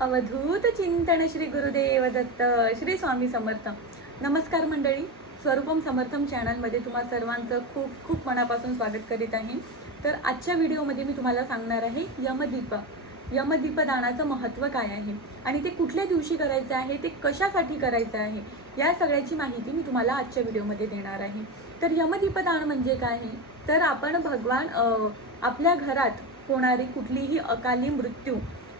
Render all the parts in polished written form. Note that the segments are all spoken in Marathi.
अवधूत चिंतन श्री गुरुदेव दत्त श्री स्वामी समर्थ. नमस्कार मंडळी, स्वरूपम समर्थम चॅनलमध्ये तुम्हा सर्वांचं खूप खूप मनापासून स्वागत करीत आहे. तर आजच्या व्हिडिओमध्ये मी तुम्हाला सांगणार आहे यमदीपदानाचं महत्त्व काय आहे आणि ते कुठल्या दिवशी करायचं आहे, ते कशासाठी करायचं आहे, या सगळ्याची माहिती मी तुम्हाला आजच्या व्हिडिओमध्ये देणार आहे. तर यमदीपदान म्हणजे काय आहे, तर आपण भगवान आपल्या घरात होणारी कुठलीही अकाली मृत्यू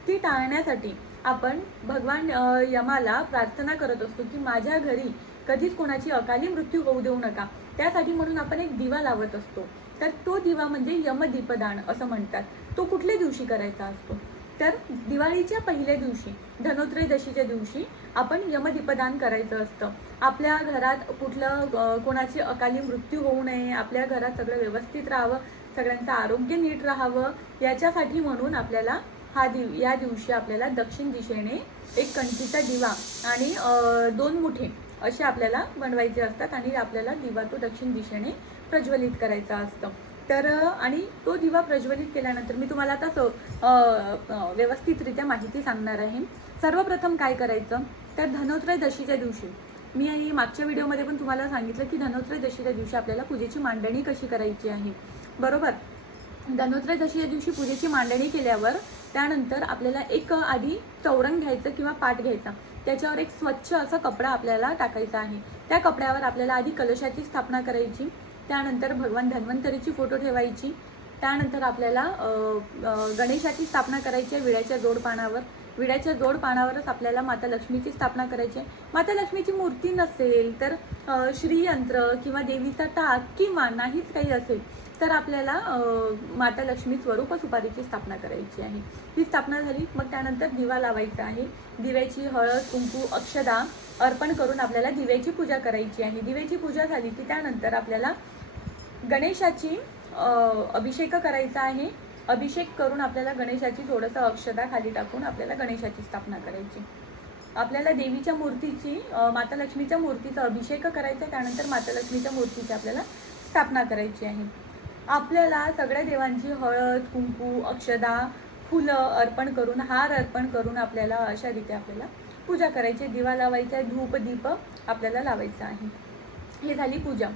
ती टाळण्यासाठी आपण भगवान यमाला प्रार्थना करत असतो की माझ्या घरी कधीच कोणाची अकाली मृत्यू होऊ देऊ नका. त्यासाठी म्हणून आपण एक दिवा लावत असतो. तर तो दिवा म्हणजे यमदीपदान असं म्हणतात. तो कुठल्या दिवशी करायचा असतो, तर दिवाळीच्या पहिल्या दिवशी, धनोत्रयोदशीच्या दिवशी आपण यमदीपदान करायचं असतं. आपल्या घरात कुठलं कोणाची अकाली मृत्यू होऊ नये, आपल्या घरात सगळं व्यवस्थित राहावं, सगळ्यांचं आरोग्य नीट राहावं, याच्यासाठी म्हणून आपल्याला या दिवशी आपल्याला दक्षिण दिशेने एक कणकीचा दिवा आणि 2 मुठे असे आपल्याला बनवायचे असतात आणि आपल्याला दिवा तो दक्षिण दिशेने प्रज्वलित करायचा असतो. तर आणि तो दिवा प्रज्वलित केल्यानंतर मी तुम्हाला आता व्यवस्थितरित्या माहिती सांगणार आहे. सर्वप्रथम काय करायचं, तर धनोत्रयोदशीच्या दिवशी मी मागच्या व्हिडिओमध्ये पण तुम्हाला सांगितलं की धनोत्रयोदशीच्या दिवशी आपल्याला पूजेची मांडणी कशी करायची आहे, बरोबर. धनोत्रयोदशीच्या दिवशी पूजेची मांडणी केल्यावर त्यानंतर आपल्याला एक आधी चौरंग घ्यायचं किंवा पाट घ्यायचा, त्याच्यावर एक स्वच्छ असा कपडा आपल्याला टाकायचा आहे. त्या कपड्यावर आपल्याला आधी कलशाची स्थापना करायची, त्यानंतर भगवान धन्वंतरीची फोटो ठेवायची, त्यानंतर आपल्याला गणेशाची स्थापना करायची आहे विड्याच्या जोडपानावर. विड्याच्या जोडपानावरच आपल्याला माता लक्ष्मीची स्थापना करायची आहे. माता लक्ष्मीची मूर्ती नसेल तर श्रीयंत्र किंवा देवीचा टाक किंवा नाहीच काही असेल तर आपल्याला माता लक्ष्मी स्वरूप सुपारीची स्थापना करायची आहे. ही स्थापना झाली, मग त्यानंतर दिवा लावायचा आहे. दिव्याची हळद कुंकू अक्षदा अर्पण करून आपल्याला दिव्याची पूजा करायची आहे. दिव्याची पूजा झाली की त्यानंतर आपल्याला गणेशाची अभिषेक करायचा आहे. अभिषेक करून आपल्याला गणेशाची थोडंसं अक्षदा खाली टाकून आपल्याला गणेशाची स्थापना करायची. आपल्याला देवीच्या मूर्तीची माता लक्ष्मीच्या मूर्तीचा अभिषेक करायचा, त्यानंतर माता लक्ष्मीच्या मूर्तीची आपल्याला स्थापना करायची आहे. आपल्याला सगळ्या देवांची हळद कुंकू अक्षदा फुलं अर्पण करून, हार अर्पण करून आपल्याला अशा रीती आपल्याला पूजा करायची. दिवा लावायचा, धूप दीप आपल्याला लावायचा आहे. हे झाली पूजा.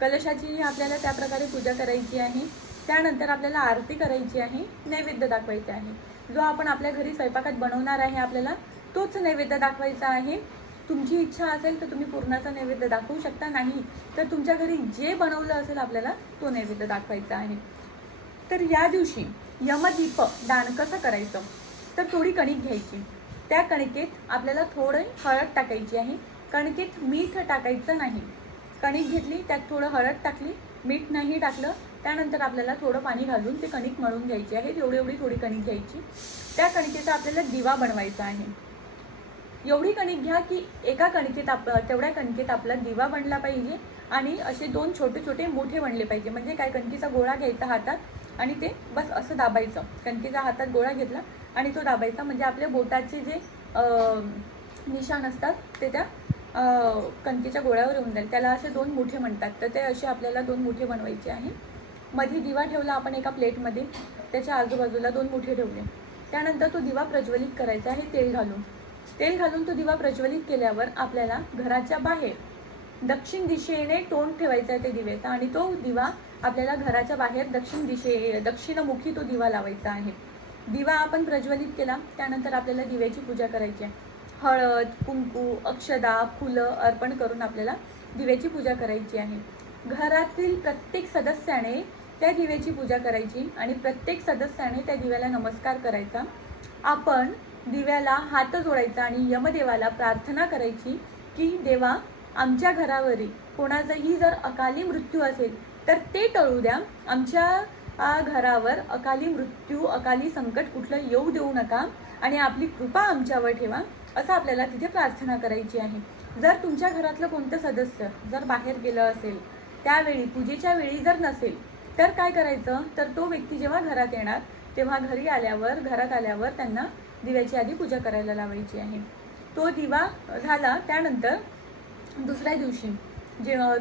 कलशाची आपल्याला त्या प्रकारे पूजा करायची आहे. त्यानंतर आपल्याला आरती करायची आहे, नैवेद्य दाखवायचे आहे. जो आपण आपल्या घरी स्वयंपाकात बनवणार आहे आपल्याला तोच नैवेद्य दाखवायचा आहे. तुमची इच्छा असेल तर तुम्ही पूर्णाचा नैवेद्य दाखवू शकता, नाही तर तुमच्या घरी जे बनवलं असेल आपल्याला तो नैवेद्य दाखवायचा आहे. तर या दिवशी यमदीप दान कसं करायचं, तर थोडी कणिक घ्यायची, त्या कणिकेत आपल्याला थोडं हळद टाकायची आहे. कणिकेत मीठ टाकायचं नाही. कणिक घेतली, त्यात थोडं हळद टाकली, मीठ नाही टाकलं, त्यानंतर आपल्याला थोडं पाणी घालून ते कणिक मळून घ्यायची आहे. एवढी थोडी कणिक घ्यायची. त्या कणिकेचा आपल्याला दिवा बनवायचा आहे. एवढी कणिक घ्या की एका कणिकेत तेवढ्या कणिकेत आपला दिवा बनला पाहिजे आणि असे 2 छोटे छोटे मोठे बनले पाहिजे. म्हणजे काय, कणकीचा गोळा घ्यायचा हातात आणि ते बस असं दाबायचं. कणकेचा हातात गोळा घेतला आणि तो दाबायचा, म्हणजे आपल्या बोटाचे जे निशाण असतात ते त्या कणकेच्या गोळ्यावर येऊन जाईल. त्याला असे 2 मुठे म्हणतात. तर ते असे आपल्याला 2 मुठे बनवायचे आहे. मध्ये दिवा ठेवला आपण एका प्लेटमध्ये, त्याच्या आजूबाजूला 2 मुठे ठेवले. त्यानंतर तो दिवा प्रज्वलित करायचा आहे तेल घालून तो दिवा प्रज्वलित केल्यावर आपल्याला घराच्या बाहेर दक्षिण दिशेने तोंड ठेवायचा आहे ते दिव्याचा आणि तो दिवा आपल्याला घराच्या बाहेर दक्षिणमुखी तो दिवा लावायचा आहे. दिवा आपण प्रज्वलित केला, त्यानंतर आपल्याला दिव्याची पूजा करायची आहे. हळद कुंकू अक्षदा फुलं अर्पण करून आपल्याला दिव्याची पूजा करायची आहे. घरातील प्रत्येक सदस्याने त्या दिव्याची पूजा करायची आणि प्रत्येक सदस्याने त्या दिव्याला नमस्कार करायचा. आपण दिव्याला हात जोडायचा आणि यमदेवाला प्रार्थना करायची की देवा, आमच्या घरावरील कोणाचाही जर अकाली मृत्यू असेल तर ते टळू द्या. आमच्या घरावर अकाली मृत्यू अकाली संकट कुठलं येऊ देऊ नका आणि आपली कृपा आमच्यावर ठेवा, असं आपल्याला तिथे प्रार्थना करायची आहे. जर तुमच्या घरातलं कोणतं सदस्य जर बाहेर गेलं असेल, त्यावेळी पूजेच्या वेळी जर नसेल तर काय करायचं, तर तो व्यक्ती जेव्हा घरात येणार तेव्हा घरात आल्यावर त्यांना दिव्याची आधी पूजा करायला लावायची आहे. तो दिवा झाला त्यानंतर दुसऱ्या दिवशी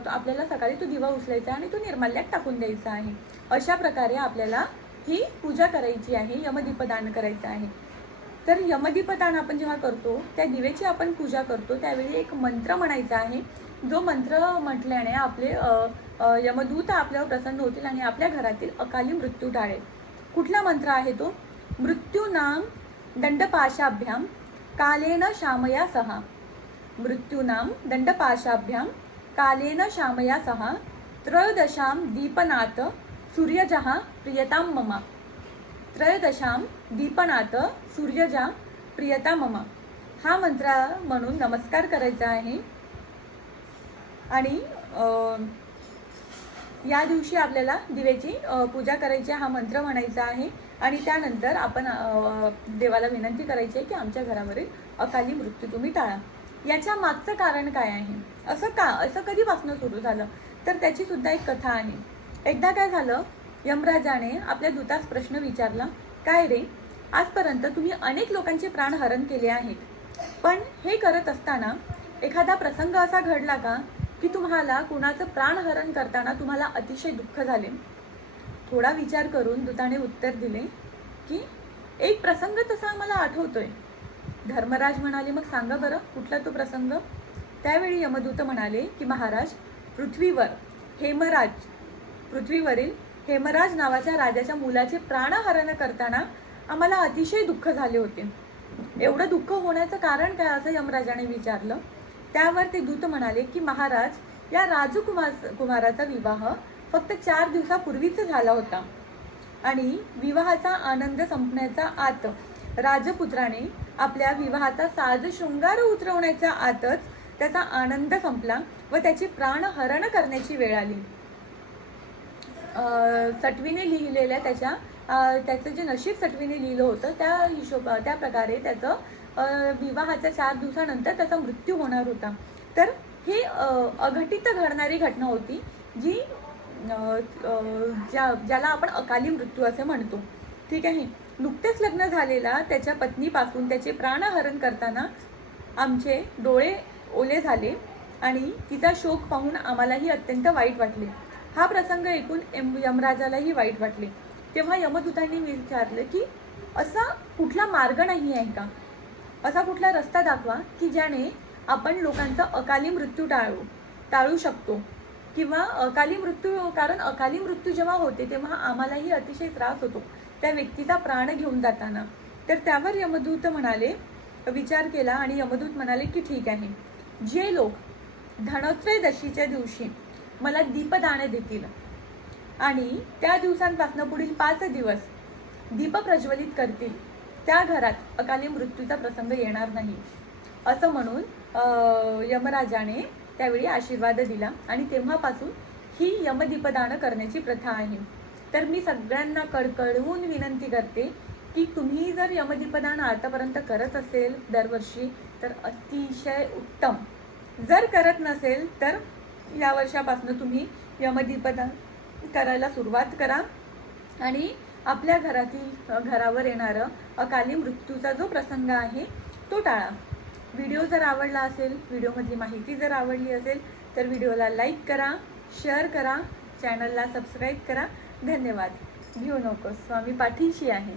आपल्याला सकाळी तो दिवा उचलायचा आणि तो निर्माल्यात टाकून द्यायचा आहे. अशा प्रकारे आपल्याला ही पूजा करायची आहे, यमदीपदान करायचं आहे. तर यमदीपदान आपण जेव्हा करतो त्या दिवेची आपण पूजा करतो त्यावेळी एक मंत्र म्हणायचा आहे, जो मंत्र म्हटल्याने आपले यमदूत आपल्यावर प्रसन्न होतील आणि आपल्या घरातील अकाली मृत्यू टाळेल. कुठला मंत्र आहे तो? मृत्यूनाम दंडपाशाभ्याम कालेन शामया सहा. मृत्यूनाम दंडपाशाभ्याम कालेन शामया सहा त्रयोदशाम दीपनाथ सूर्यजः प्रियतां मम. त्रयोदशाम दीपनाथ सूर्यजा प्रियता मम. हा मंत्र म्हणून नमस्कार करायचा आहे आणि या दिवशी आपल्याला दिवेची पूजा करायची, हा मंत्र म्हणायचा आहे आणि त्यानंतर आपण देवाला विनंती करायची आहे की आमच्या घरावरील अकाली मृत्यू तुम्ही टाळा. याच्या मागचं कारण काय आहे? असं कधीपासून सुरू झालं? तर त्याची सुद्धा एक कथा आहे. एकदा काय झालं, यमराजाने आपल्या दूतास प्रश्न विचारला, काय रे, आजपर्यंत तुम्ही अनेक लोकांचे प्राणहरण केले आहेत, पण हे करत असताना एखादा प्रसंग असा घडला का की तुम्हाला कुणाचं प्राणहरण करताना तुम्हाला अतिशय दुःख झाले? थोडा विचार करून दूताने उत्तर दिले की एक प्रसंग तसा मला आठवतोय. धर्मराज म्हणाले, मग सांगा बरं कुठला तो प्रसंग? त्यावेळी यमदूत म्हणाले की महाराज, पृथ्वीवरील हेमराज नावाच्या राजाच्या मुलाचे प्राणहरण करताना आम्हाला अतिशय दुःख झाले होते. एवढं दुःख होण्याचं कारण काय, असं यमराजाने विचारलं. त्यावर ते दूत म्हणाले की महाराज, या राजकुमाराचा विवाह फक्त 4 दिवसापूर्वीच झाला होता आणि विवाहाचा आनंद संपण्याच्या आत राजपुत्राने आपल्या विवाहाचा साज शृंगार उतरवण्याच्या आतच त्याचा आनंद संपला व त्याची प्राणहरण करण्याची वेळ आली. सटवीने लिहिलेल्या त्याचं जे नशीब सटवीने लिहिलं होतं त्या प्रकारे त्याचं विवाहाच्या 4 दिवसानंतर त्याचा मृत्यू होणार होता. तर ही अघटित घडणारी घटना होती, जी ज्याला आपण अकाली मृत्यू असे म्हणतो. ठीक आहे. नुकतेच लग्न झालेला त्याच्या पत्नीपासून त्याचे प्राणहरण करताना आमचे डोळे ओले झाले आणि तिचा शोक पाहून आम्हालाही अत्यंत वाईट वाटले. हा प्रसंग ऐकून यमराजालाही वाईट वाटले. तेव्हा यमदूतांनी विचारलं की असा कुठला मार्ग नाही आहे का, असा कुठला रस्ता दाखवा की ज्याने आपण लोकांचा अकाली मृत्यू टाळू शकतो, किंवा कारण अकाली मृत्यू जेव्हा होते तेव्हा आम्हालाही अतिशय त्रास होतो त्या व्यक्तीचा प्राण घेऊन जाताना. तर त्यावर यमदूत म्हणाले, विचार केला आणि यमदूत म्हणाले की ठीक आहे, जे लोक धनत्रयोदशीच्या दिवशी मला दीपदान देतील आणि त्या दिवसांपासून पुढील 5 दिवस दीप प्रज्वलित करतील, त्या घरात अकाली मृत्यूचा प्रसंग येणार नाही, असं म्हणून यमराजाने त्यावेळी आशीर्वाद दिला आणि तेव्हापासून ही यमदीपदान करण्याची प्रथा आहे. तर मी सगळ्यांना कळकळून विनंती करते की तुम्ही जर यमदीपदान आतापर्यंत करत असेल दरवर्षी तर अतिशय उत्तम. जर करत नसेल तर या वर्षापासून तुम्ही यमदीपदान करायला सुरुवात करा आणि आपल्या घरावर येणारं अकाली मृत्यूचा जो प्रसंग आहे तो टाळा. व्हिडिओ जर आवडला असेल, व्हिडिओमधली माहिती जर आवडली असेल तर व्हिडिओला लाईक करा, शेअर करा, चॅनलला सबस्क्राईब करा. धन्यवाद. घेऊ नकोस, स्वामी पाठीशी आहे.